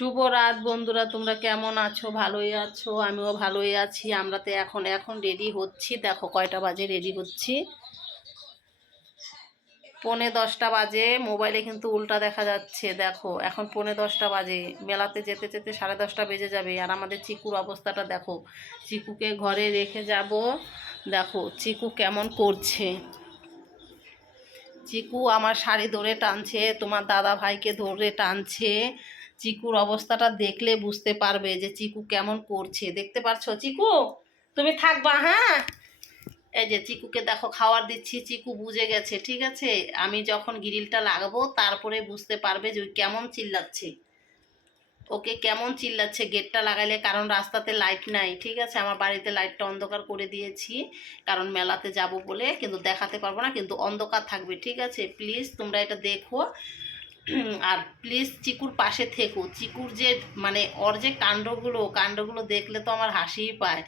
শুভ রাত বন্ধুরা, তোমরা কেমন আছো? ভালোই আছো? আমিও ভালোই আছি। আমরা তো এখন এখন রেডি হচ্ছি। দেখো কয়টা বাজে রেডি হচ্ছি। পৌনে দশটা বাজে। মোবাইলে কিন্তু উল্টা দেখা যাচ্ছে। দেখো, এখন পৌনে দশটা বাজে। মেলাতে যেতে যেতে সাড়ে দশটা বেজে যাবে। আর আমাদের চিকুর অবস্থাটা দেখো, চিকুকে ঘরে রেখে যাব। দেখো, চিকু কেমন করছে। চিকু আমার শাড়ি ধরে টানছে, তোমার দাদা ভাইকে ধরে টানছে। চিকুর অবস্থাটা দেখলে বুঝতে পারবে যে চিকু কেমন করছে। দেখতে পারছ চিকু? তুমি থাকবা হ্যাঁ? এই যে চিকুকে দেখো খাবার দিচ্ছি, চিকু বুঝে গেছে, ঠিক আছে? আমি যখন গ্রিলটা লাগাবো, তারপরে বুঝতে পারবে যে ওই কেমন চিল্লাচ্ছে। ওকে কেমন চিল্লাচ্ছে গেটটা লাগাইলে, কারণ রাস্তাতে লাইট নাই, ঠিক আছে? আমার বাড়িতে লাইটটা অন্ধকার করে দিয়েছি, কারণ মেলাতে যাব বলে, কিন্তু দেখাতে পারব না, কিন্তু অন্ধকার থাকবে, ঠিক আছে? প্লিজ তোমরা এটা দেখো। আর প্লিজ চিকুর পাশে থেকো। চিকুর যে মানে ওর যে কাণ্ডগুলো কাণ্ডগুলো দেখলে তো আমার হাসিই পায়।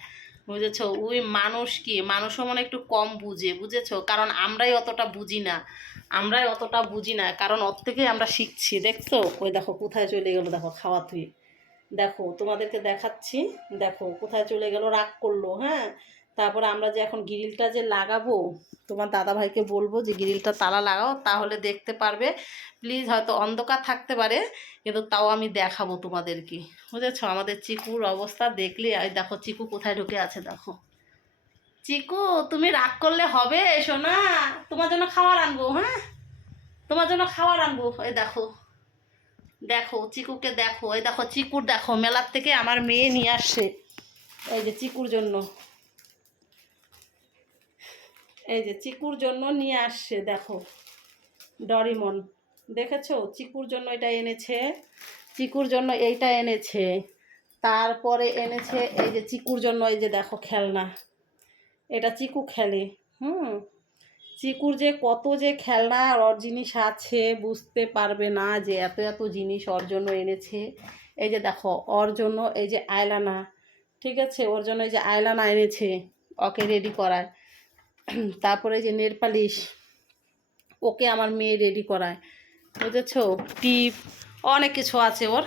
বুঝেছ? ওই মানুষ কি? মানুষও মনে একটু কম বুঝে, বুঝেছ? কারণ আমরাই অতটা বুঝি না। আমরাই অতটা বুঝি না, কারণ ওর থেকেই আমরা শিখছি, দেখছ? ওই দেখো, কোথায় চলে গেলো? দেখো, খাওয়া তুই। দেখো, তোমাদেরকে দেখাচ্ছি। দেখো, কোথায় চলে গেল? রাগ করল হ্যাঁ? তারপরে আমরা যে এখন গ্রিলটা যে লাগাবো, তোমার দাদা ভাইকে বলব যে গ্রিলটা তালা লাগাও, তাহলে দেখতে পারবে। প্লিজ হয়তো অন্ধকার থাকতে পারে, কিন্তু তাও আমি দেখাবো তোমাদেরকে। বুঝেছ? আমাদের চিকুর অবস্থা দেখলে, এই দেখো চিকু কোথায় ঢুকে আছে দেখো। চিকু, তুমি রাগ করলে হবে, সোনা। তোমার জন্য খাবার আনব হ্যাঁ? তোমার জন্য খাবার আনব, এই দেখো। দেখো, চিকুকে দেখো, এই দেখো, চিকুর দেখো, মেলার থেকে আমার মেয়ে নিয়ে আসছে। এই যে চিকুর জন্য। এই যে চিকুর জন্য নিয়ে আসছে, দেখো। ডরিমন, দেখেছ? চিকুর জন্য এটা এনেছে, চিকুর জন্য এইটা এনেছে, তারপরে এনেছে এই যে চিকুর জন্য, এই যে দেখো খেলনা। এটা চিকু খেলে, হুম? চিকুর যে কত যে খেলনা আর ওর জিনিস আছে, বুঝতে পারবে না যে এত এত জিনিস ওর জন্য এনেছে। এই যে দেখো, ওর জন্য এই যে আয়লানা ঠিক আছে? ওর জন্য এই যে আয়লানা এনেছে, ওকে রেডি করায় তারপরে যে নেল পালিশ, ওকে আমার মেয়ে রেডি করায়। বুঝেছ? টিপ, অনেক কিছু আছে ওর।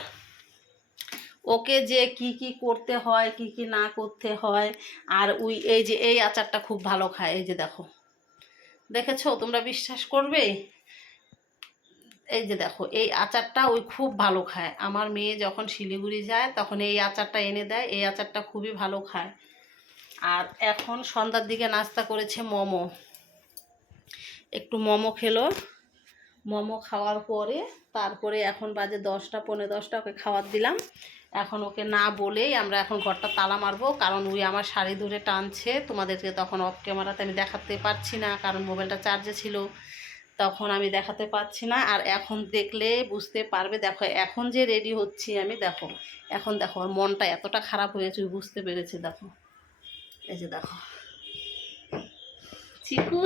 ওকে যে কি কি করতে হয়, কি কি না করতে হয়, আর ওই, এই যে এই আচারটা খুব ভালো খায়, এই যে দেখো। দেখেছ? তোমরা বিশ্বাস করবে? এই যে দেখো, এই আচারটা ওই খুব ভালো খায়। আমার মেয়ে যখন শিলিগুড়ি যায়, তখন এই আচারটা এনে দেয়, এই আচারটা খুবই ভালো খায়। আর এখন সন্ধ্যার দিকে নাস্তা করেছে মোমো। একটু মোমো খেলো। মোমো খাওয়ার পরে তারপরে এখন বাজে দশটা পনেরো দশটা, ওকে খাবার দিলাম। এখন ওকে না বলেই আমরা এখন ঘরটা তালা মারবো, কারণ ওই আমার শাড়ি ধরে টানছে। তোমাদেরকে তখন অফ ক্যামেরাতে আমি দেখাতে পারছি না, কারণ মোবাইলটা চার্জে ছিল। তখন আমি দেখাতে পারছি না। আর এখন দেখলে বুঝতে পারবে, দেখো এখন যে রেডি হচ্ছি আমি, দেখো। এখন দেখো মনটা এতটা খারাপ হয়েছে বুঝতে পেরেছি, দেখো। এই যে দেখো। চিকু,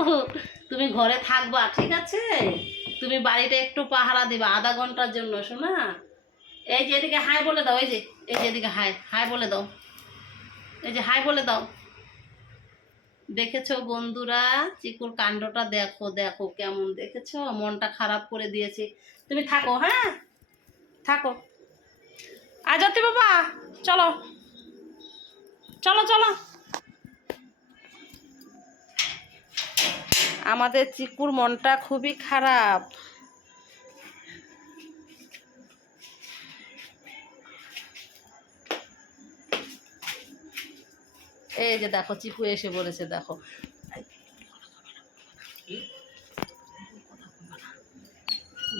তুমি ঘরে থাকবা, ঠিক আছে? তুমি বাড়িটা একটু পাহারা দিবা, আধা ঘণ্টার জন্য, শোনা? এই যে এদিকে হাই বলে দাও, এই যে এই যে এদিকে হাই হাই বলে দাও। এই যে হাই বলে দাও। দেখেছ বন্ধুরা, চিকুর কাণ্ডটা? দেখো দেখো কেমন, দেখেছ? মনটা খারাপ করে দিয়েছে। তুমি থাকো হ্যাঁ? থাকো। আজতি বাবা, চলো। চলো চলো। আমাদের চিকুর মনটা খুবই খারাপ। এই যে দেখো, চিকু এসে বলেছে দেখো।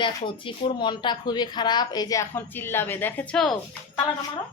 দেখো, চিকুর মনটা খুবই খারাপ, এই যে এখন চিল্লাবে, দেখেছ? তালাটা মারো।